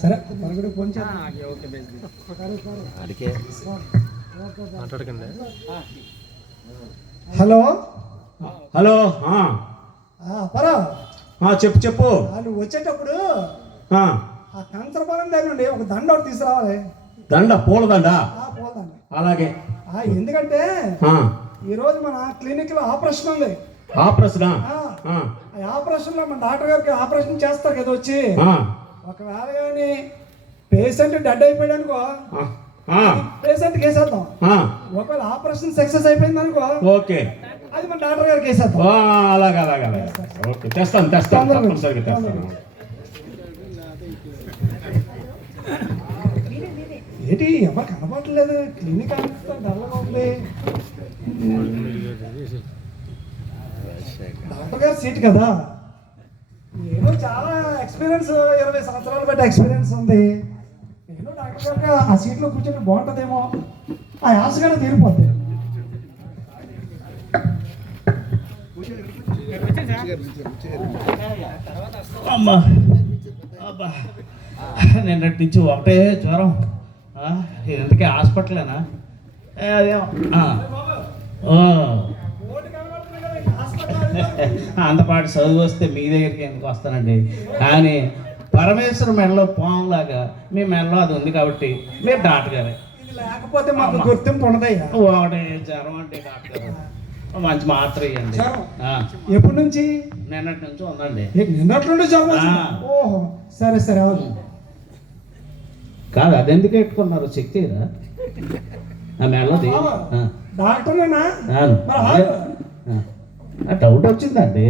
సరే పరుగుడు ఫోన్ అడికే మాట్లాడకండి. Hello hello పరా చెప్పు చెప్పు. నువ్వు వచ్చేటప్పుడు ఆ కంచరపాలెం దగ్గర నుండి ఒక దండ ఒకటి తీసుకురావాలి. దండ పూలదండ. పూలదండ అలాగే. ఎందుకంటే ఈరోజు మన క్లినిక్ లో ఆపరేషన్ ఉంది. ఆపరేషన్? ఆపరేషన్ లో మన డాక్టర్ గారికి ఆపరేషన్ చేస్తారు కదా వచ్చి. ఒకవేళ కానీ పేషెంట్ డెడ్ అయిపోయాడు అనుకో, పేషెంట్ కేసేద్దాం. ఒకవేళ ఆపరేషన్ సక్సెస్ అయిపోయింది అనుకో, ఓకే, అది మన డాక్టర్ గారికి కేసేద్దాం. అలాగే అలాగే అలాగే. ఓకే, తెస్తాను తప్పనిసరిగా తెస్తాను. ఏంటి ఎవరు కనపడలేదు, క్లినిక్ అంతా డల్గా ఉంది. డాక్టర్ గారు సీట్ కదా, నేను చాలా ఎక్స్పీరియన్స్, 20 సంవత్సరాలు బట్టి ఎక్స్పీరియన్స్ ఉంది. నేను డాక్టర్ గారు ఆ సీట్లో కూర్చొని బాగుంటుందేమో, ఆ యాస కూడా తీరిపోద్ది. అమ్మా అబ్బా, నిన్నటి నుంచి ఒకటే జ్వరం. ఎందుకే హాస్పిటలేనా? అంతపాటు చదువు వస్తే మీ దగ్గరికి ఎందుకు వస్తానండి, కానీ పరమేశ్వర మెడలో పాములాగా మీ మెడలో అది ఉంది కాబట్టి మీరు డాక్టర్ గారే. లేకపోతే మాకు గుర్తింపు ఉండదయ్యా. ఒకటే జ్వరం అంటే డాక్టర్ గారు మంచి మాత్ర ఇవ్వండి. ఎప్పటి నుంచి? నిన్నటి నుంచి ఉందండి. నిన్నటి నుండి జ్వరం? ఓహో, సరే సరే. అవును కాదు, అదెందుకు పెట్టుకున్నారు? శక్తి ఆ మెల్లది డాక్టర్నా? డౌట్ వచ్చిందండి.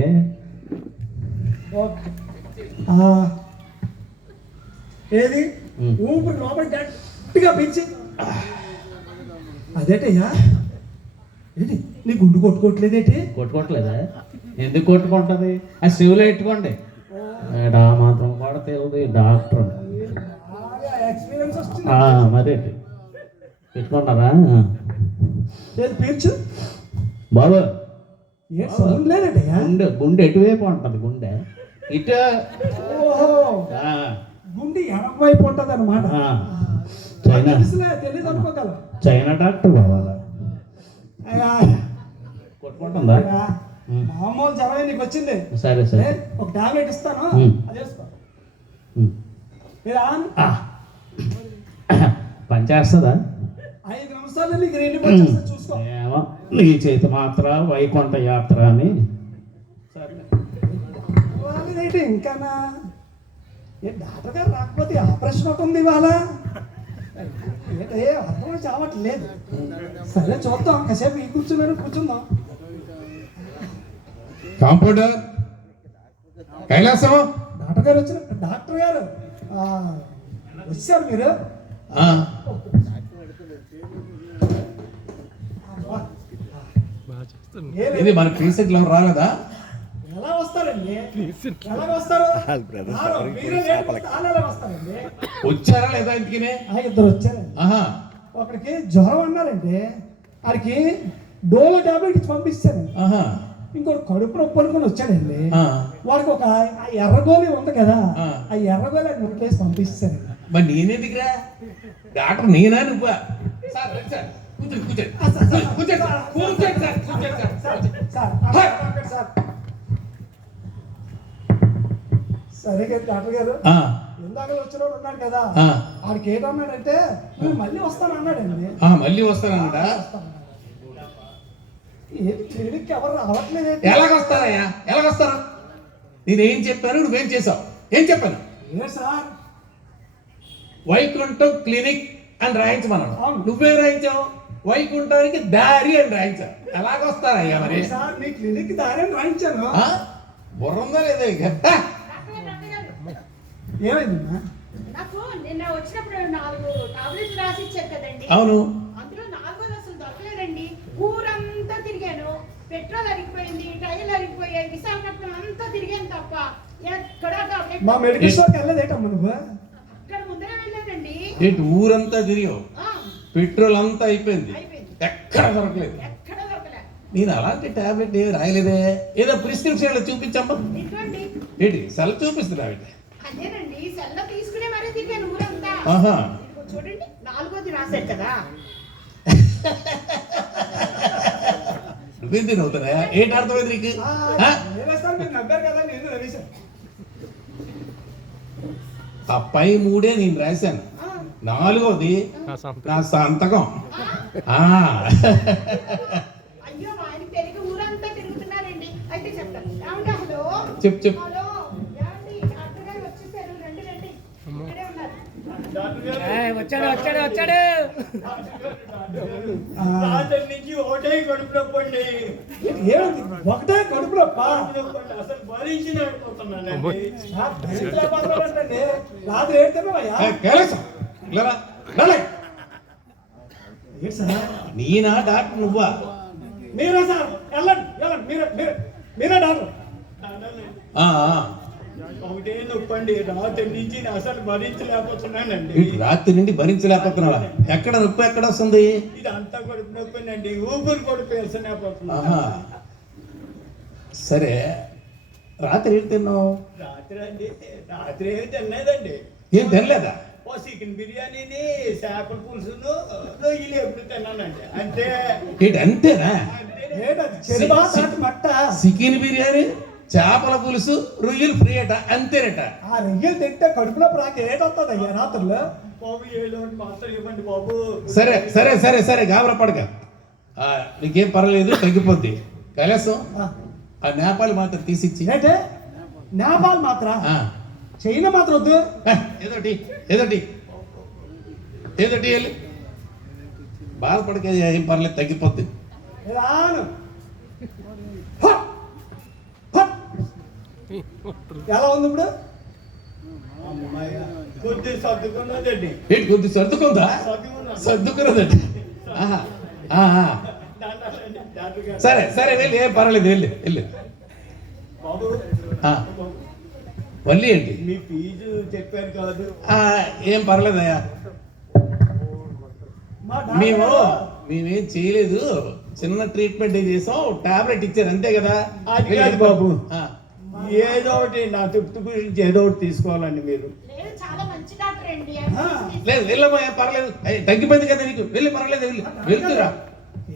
ఏది ఊపిరి లోపల గట్టిగా పీల్చి, అదేటయ్యా? ఏంటి నీ గుండు కొట్టుకోవట్లేదేంటి? కొట్టుకోవట్లేదా? ఎందుకు కొట్టుకుంటుంది? ఆ శివులో పెట్టుకోండి. మాత్రం కూడా తెలియదు డాక్టర్. మరేంటి పెట్టుకున్నారా? పీల్చు బాబు. సౌండ్ లేదటయ్యా. గుండె ఎటువైపు ఉంటుంది? గుండె ఇటు. ఓహో, గుండె ఎడమ వైపు ఉంటుంది అనమాట. చైనా తెలీదు అనుకోగల. చైనా డాక్టర్ బాబా కొట్టుకుంటుందా? మామూలు జ్వరం నీకు వచ్చింది. సరే సరే, ఒక టాబ్లెట్ ఇస్తాను, అది వేసుకో. పని చేస్తుందా? 5 నిమిషాలు నీకు రిలీఫ్ చూసుకో. ఏమో నీ చేతి మాత్ర వైకుంఠ యాత్ర అని. వాళ్ళేంటి ఇంకానా? డాక్టర్ గారు రాకపోతే ఆపరేషన్ ఒకటి ఉంది ఇవాళ. ఏంటే అర్థం చావట్లేదు. సరే చూద్దాం, కాసేపు ఈ కూర్చుందాం. కాంపౌండర్ కైలాసం. డాక్టర్ గారు వచ్చిన. డాక్టర్ గారు వచ్చారు మీరు? ఇది మన పేషెంట్లు ఎవరు రాలేదా? ఎలా వస్తారండి? ఎలా వస్తారు? వచ్చారా లేదా? ఇంటికి 2 వచ్చారండి. ఒకరికి జ్వరం అన్నారండి, వాడికి డోలో టాబ్లెట్ ఇచ్చి పంపిస్తారండి. ఇంకోటి కడుపు నొప్పి అనుకుని వచ్చాడండి, వాడికి ఒక ఎర్రగోలి ఉంది కదా, ఆ ఎర్రగోలి అది ముట్టేసి పంపిస్తారండి. మరి నేనేదికురా డాక్టర్? నేనా నువ్వా? సరే డాక్టర్ గారు, ఇందాక వచ్చినోడు ఉన్నాడు కదా, వాడికి ఏమన్నాడంటే మీరు మళ్ళీ వస్తానన్నాడండి. మళ్ళీ వస్తానన్నాడా? క్లినిక్ ఎవరు రావట్లేదు. ఎలాగొస్తారయ్యా? ఎలాగొస్తారు? నేనేం చెప్పాను, నువ్వేం చేసావు? ఏం చెప్పాను? సార్ వైకుంఠం క్లినిక్ అని రాయించమన్నాడు, నువ్వే రాయించావు. వైకుంఠానికి దారి అని రాయించావు. ఎలాగొస్తారయ్యా మరి? సార్ మీ క్లినిక్ దారి అని రాయించాను. బుర్రందా లేదా? ఏమైందమ్మా? నాకు నిన్న వచ్చినప్పుడు 4 టాబ్లెట్లు రాసి ఇచ్చారు కదండి. అవును. అందులో 4 అసలు దొరకలేదండి. ఊరంతా తిరిగాను, పెట్రోల్ అరిగిపోయింది, టైర్లు అరిగిపోయాయి, విశాఖపట్నం అంతా తిరిగాను తప్ప ఎక్కడా టాబ్లెట్. మా మెడికల్ స్టోర్కి వెళ్ళలేదమ్మా నువ్వు? అక్కడ ముందరే వెళ్ళానండి. ఏంటి ఊరంతా తిరిగావు? పెట్రోల్ అంతా అయిపోయింది, ఎక్కడ దొరకలేదు. నేను అలాంటి టాబ్లెట్ ఏమి రాయలేదే. ఏదో ప్రిస్క్రిప్షన్ చూపించమ్మా. ఏంటి సెల్ చూపిస్తుంది? అదేనండి, సెల్ తీసుకునే మరీ తిరిగాను. ఆహా ఇదిగో చూడండి 4వది రాశారు కదా. నువ్వేంది నవ్వుతున్నా? ఏంటి అర్థమైంది నీకు? ఆ? నేనే సార్ మీరు నవ్వారు కదా నేను రవిశాను. ఆ పై 3 నేను రాశాను, 4వది నా సంతకం. ఆ. అయ్యో ఆయనకి తెలియక ఊరంతా తిరుగుతున్నారండి. అయితే చెప్తాను. ఏమండి హలో చెప్పు చెప్పు. హలో ఏమండి డాక్టర్ గారు వచ్చేసారు, రండి రండి, ఇక్కడే ఉన్నారు. రాత్రి నుంచి ఒకటే కడుపు నొప్పి అండి. ఏమైంది? ఒకటే కడుపు నొప్ప. అసలు భరించలేకపోతున్నానండి. భరించలేకపోతున్నానంటే రాత్రి ఏడుతున్నావయ్యా? ఏ, కైలాసం, ఇలా రా. రాలే. ఏంటి సార్? నేనా డాక్టర్ నువ్వా? మీరే సార్, వెళ్ళండి వెళ్ళండి, మీరే డాక్టర్. ఆ, ఆ. ఒకటే నొప్పి అండి. రాత్రి నుంచి నేను అసలు భరించలేకపోతున్నానండి. ఏంటి రాత్రి నుండి భరించలేకపోతున్నావా? ఎక్కడ నొప్పి ఎక్కడ వస్తుంది? ఇది అంతా కడుపు నొప్పినండి. ఊపిరి కూడా పీల్చలేకపోతున్నా. ఆహా. సరే, రాత్రి ఏం తిన్నావు? రాత్రి అండి, రాత్రి ఏమి తినలేదండి. ఏం తినలేదా? ఓ చికెన్ బిర్యానీని, చేపల పులుసును, రొయ్యలు ఎప్పుడు తిన్నానండి. అంతే ఏంటి అంతేనా? అంతేనే. ఏంటది? చెరువా తాటి మట్ట? చికెన్ బిర్యానీ, చేపల పులుసు, రొయ్యలు ఫ్రీ అట, అంతేనట. ఆ రొయ్యలు తింటే కడుపులో రాక ఏటొస్తుంది అయ్యా రాత్రులు? బాబు ఏదో ఒకటి మాత్రం ఇవ్వండి బాబు. సరే సరే సరే సరే, గాబరా పడక. నీకేం పర్వాలేదు, తగ్గిపోద్ది. కైలాసం, ఆ నేపాలి మాత్రం తీసిచ్చి. ఏంటే నేపాల్ మాత్ర? ఆ. చైనా మాత్రం వద్దు. ఏదోటి ఏదోటి ఏదోటి వెళ్ళి బాధపడక, ఏం పర్లేదు, తగ్గిపోద్ది. రాను. హ! హ! ఎలా ఉంది ఇప్పుడు? అమ్మాయి కొద్ది సర్దుకున్నదండి. ఏంటి కొద్ది సర్దుకుందా? సర్దుకున్నా. సర్దుకున్నదండి. ఆహా. ఆహా. డాక్టర్ డాక్టర్ గారు. సరే సరే, వెళ్ళి, ఏం పర్వాలేదు, వెళ్ళి వెళ్ళి. బాబు ఆ. మళ్ళీ ఏంటి? మీ ఫీజు చెప్పారు కాదు. ఏం పర్లేదయ్యా, మా మేము డాక్టర్ మేమేం చేయలేదు, చిన్న ట్రీట్మెంట్ చేసాం, టాబ్లెట్ ఇచ్చారు, అంతే కదా. అది కాదు బాబు. ఆ. ఏదో ఒకటి నా తృప్తి గురించి ఏదో ఒకటి తీసుకోవాలండి మీరు. లేదు చాలా మంచి డాక్టర్ అండి. లేదు, వెళ్ళమ్మా, ఏం పర్లేదు, తగ్గిపోయింది కదా నీకు, వెళ్ళి, పర్లేదు, వెళ్ళి వెళ్తురా.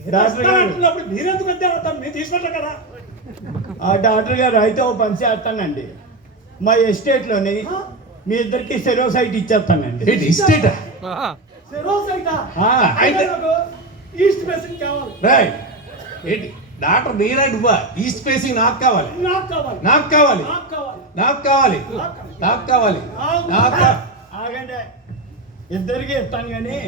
డాక్టర్ గారు. అంటున్నప్పుడు మీరెందుకు వద్దే అవుతారు? మీరు తీసుకుంటారు కదా. ఆ డాక్టర్ గారు అయితే ఓ పని చేస్తానండి. మా ఎస్టేట్లోని మీ ఇద్దరికి సెరో సైట్ ఇచ్చేస్తానండి. ఏంటి ఇస్టేటా? సెరోసైటా? ఆ, అయితే నాకు ఈస్ట్ ఫేసింగ్ కావాలి. రైట్. ఏంటి డాక్టర్ నేనా నువ్వా? ఈస్ట్ ఫేసింగ్ నాకు కావాలి, నాకు కావాలి, నాకు కావాలి, నాకు కావాలి. నాకు కావాలి, నాకు కావాలి, నాకు కా- ఆగండి, ఇద్దరికి ఇస్తాను కానీ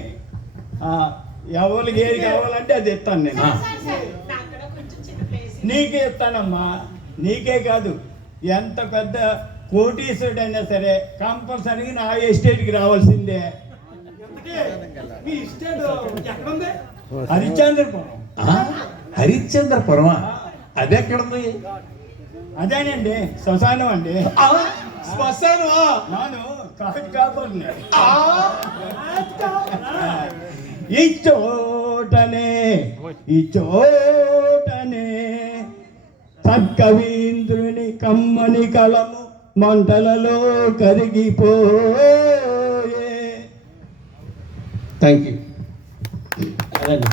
ఎవరికి ఏది కావాలంటే అది ఇస్తాను నేను. సార్ సార్ సార్ నాకు కూడా కొంచెం చిన్న ప్లేస్. నీకే ఇస్తానమ్మా. నీకే కాదు, ఎంత పెద్ద కోటీశ్వరుడైనా సరే కంపల్సరీగా నా ఎస్టేట్కి రావాల్సిందే. ఎందుకే మీ ఇస్టేట్ ఎక్కడుంది? హరిశ్చంద్రపురం. ఆ? హరిశ్చంద్రపురమా? అది ఎక్కడుంది? అదేనండి శ్మశానం అండి. ఆ, శ్మశానమా? నాను కాపుర్ని. ఆ, ఈ చోటనే, ఈ చోటనే సత్కవీంద్రుని కమ్మని కలము మంటలలో కరిగిపోయే. Thank you. అదండి.